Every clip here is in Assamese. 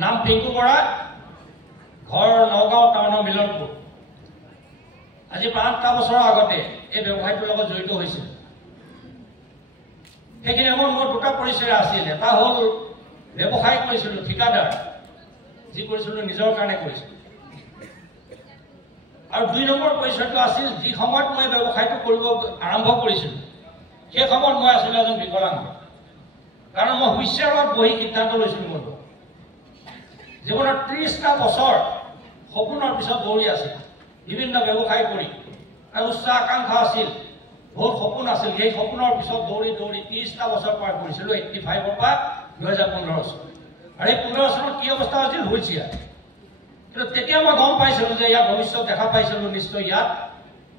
নাম পিংকু বৰা, ঘৰ নগাঁও টাউনৰ মিলনপুৰ। আজি 5টা বছৰৰ আগতে এই ব্যৱসায়টোৰ লগত জড়িত হৈছিল। সেইখিনি সময়ত মোৰ দুটা পৰিচয় আছিল। এটা হ'ল ব্যৱসায় কৰিছিলোঁ, ঠিকাদাৰ, যি কৰিছিলোঁ নিজৰ কাৰণে কৰিছিলোঁ। আৰু 2 নম্বৰ পৰিচয়টো আছিল, যি সময়ত মই ব্যৱসায়টো কৰিব আৰম্ভ কৰিছিলোঁ সেই সময়ত মই আছিলোঁ এজন বিকলাংগ। কাৰণ মই হুইলচেয়াৰত বহি সিদ্ধান্ত লৈছিলোঁ মোৰ জীৱনত 30টা বছৰ সপোনৰ পিছত দৌৰি আছিল, বিভিন্ন ব্যৱসায় কৰি। আৰু উচ্চ আকাংক্ষা আছিল, বহুত সপোন আছিল। সেই সপোনৰ পিছত দৌৰি দৌৰি 30টা বছৰ পাৰ কৰিছিলোঁ, 85ৰ পৰা 2015 চন। আৰু এই 15 চনত কি অৱস্থা হৈছিল? হুইলচেয়াৰ। কিন্তু তেতিয়া মই গম পাইছিলোঁ যে ইয়াৰ ভৱিষ্যত দেখা পাইছিলোঁ নিশ্চয়। ইয়াত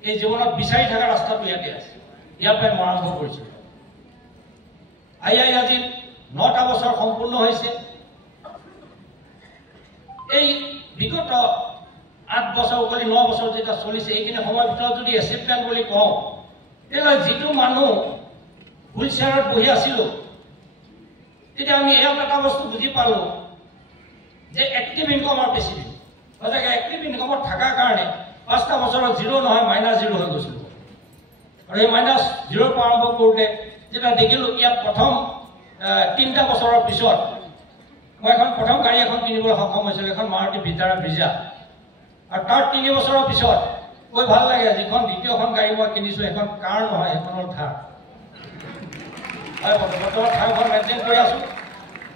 এই জীৱনত বিচাৰি থকা ৰাস্তাটো ইয়াতে আছে। ইয়াৰ পৰাই মই আৰম্ভ কৰিছিলোঁ। আজি 9টা বছৰ সম্পূৰ্ণ হৈছে। এই বিগত 8 বছৰ বুলি 9 বছৰ যেটা চলিছে, এইখিনি সময়ৰ ভিতৰত যদি এচিভমেণ্ট বুলি কওঁ, তেতিয়াহ'লে যিটো মানুহ হুইলচেয়াৰত বহি আছিলোঁ, তেতিয়া আমি এটা বস্তু বুজি পালোঁ যে এক্টিভ ইনকামৰ বেছি দিন। সঁচাকৈ এক্টিভ ইনকামত থকাৰ কাৰণে 5টা বছৰত 0 নহয় -0 হৈ গৈছিলোঁ। আৰু এই -0ৰ পৰা আৰম্ভ কৰোঁতে যেতিয়া দেখিলোঁ ইয়াত প্ৰথম 3টা বছৰৰ পিছত মই প্ৰথম গাড়ী এখন কিনিবলৈ সক্ষম হৈছিলোঁ, এখন মাৰুতি ভিটাৰা ব্ৰিজা। আৰু তাৰ 3 বছৰৰ পিছত কৈ ভাল লাগে, যিখন দ্বিতীয়খন গাড়ী মই কিনিছোঁ সেইখন কাৰ নহয়, সেইখন হ'ল থাৰ। হয়, বৰ্তমান থাৰখন মেইনটেইন কৰি আছোঁ।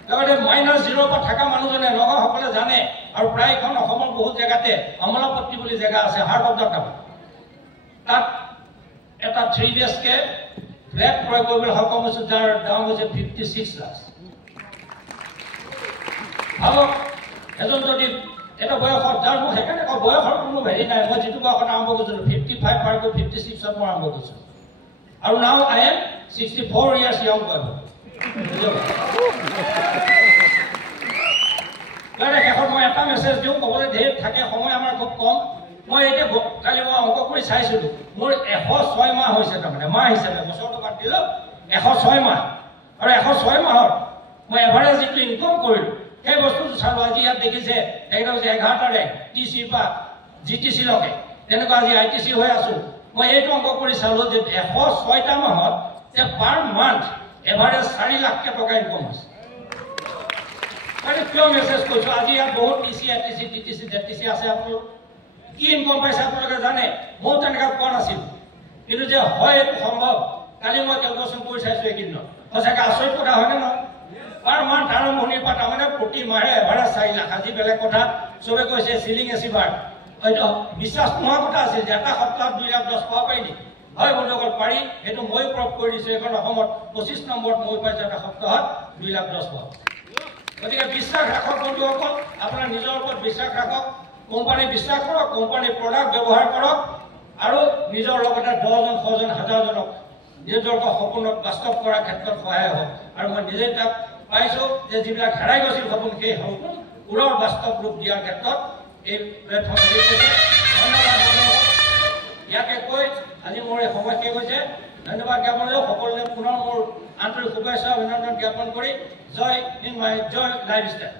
লগতে -0ৰ পৰা থকা মানুহজনে নগাঁওসকলে জানে, আৰু প্ৰায়খন অসমৰ বহুত জেগাতে অমলাপট্টি বুলি জেগা আছে, হাৰ্ট অফ দ্য টাউন। তাত এটা 3 BHK ফ্লেট ক্ৰয় কৰিবলৈ সক্ষম হৈছোঁ, যাৰ দাম হৈছে 56 লাখ। ভাবক, এজন যদি এটা বয়সত, যাৰ মোৰ সেইকাৰণে বয়সৰ কোনো হেৰি নাই, মই যিটো বয়সত আৰম্ভ কৰিছিলোঁ 55 পাৰ কৰি 56ত মই আৰম্ভ কৰিছিলোঁ। আৰু now I am 64 years young বয়। শেষত মই এটা মেছেজ দিওঁ, ক'বলৈ ধেৰ থাকে, সময় আমাৰ খুব কম। মই এতিয়া কালি মই অংক কৰি চাইছিলোঁ, মোৰ 106 মাহ হৈছে। তাৰমানে মাহ হিচাপে বছৰটো বাদ দিলোঁ 106 মাহ। আৰু 106 মাহত মই এভাৰেজ যিটো ইনকাম কৰিলোঁ সেই বস্তুটো চালোঁ। আজি ইয়াত দেখিছে একদম যে 11টা ৰেংক TC পৰা GTC লৈকে, তেনেকুৱা আজি ITC হৈ আছোঁ। মই এইটো অংক কৰি চালোঁ যে 106টা মাহত পাৰ মান্থ এভাৰেজ 4 লাখ টকা ইনকাম হৈছে। কিয় মেছেজ কৰিছোঁ? আজি ইয়াত বহুত TC, ITC, TTC, ZTC আছে। আপোনালোক কি ইনকাম পাইছে আপোনালোকে জানে? ময়ো তেনেকৈ কোৱা নাছিলোঁ, কিন্তু যে হয় এইটো সম্ভৱ। কালি মই কেলকুলেশ্যন কৰি চাইছোঁ এইকেইদিনত। সঁচাকৈ আচৰিত কথা হয়নে নহয়? পাৰ মান্থ আৰম্ভণিৰ পৰা তাৰমানে প্ৰতি মাহে এভাৰেজ 4 লাখ। আজি বেলেগ কথা, চবে কৈছে চিলিং এচিভাৰ। হয়তো বিশ্বাস নোহোৱা কথা আছিল যে এটা সপ্তাহত 2 লাখ 10 পাব পাৰি নেকি? হয় বন্ধুসকল, পাৰি। সেইটো মই প্ৰভ কৰি দিছোঁ। এখন অসমত 25 নম্বৰত মই পাইছোঁ এটা সপ্তাহত 2 লাখ 10 পাব। গতিকে বিশ্বাস ৰাখক বন্ধুসকল, আপোনাৰ নিজৰ ওপৰত বিশ্বাস ৰাখক। কোম্পানী বিশ্বাস কৰক, কোম্পানীৰ প্ৰডাক্ট ব্যৱহাৰ কৰক, আৰু নিজৰ লগতে 10জন, 100জন, 1000জনক নিজৰ সপোনক বাস্তৱ কৰাৰ ক্ষেত্ৰত সহায় হওক। আৰু মই নিজে তাক পাইছোঁ যে যিবিলাক হেৰাই গৈছিল সপোন, সেই সপোন পুনৰ বাস্তৱ ৰূপ দিয়াৰ ক্ষেত্ৰত এই প্লেটফৰ্ম দিছে। ধন্যবাদ বন্ধুসকল। ইয়াকে কৈ আজি মোৰ এই সময় শেষ হৈছে। ধন্যবাদ জ্ঞাপন কৰিছোঁ সকলোকে। পুনৰ মোৰ আন্তৰিক শুভেচ্ছা অভিনন্দন জ্ঞাপন কৰি জয় হিন্দ, জয় লাইফ ষ্টাইল।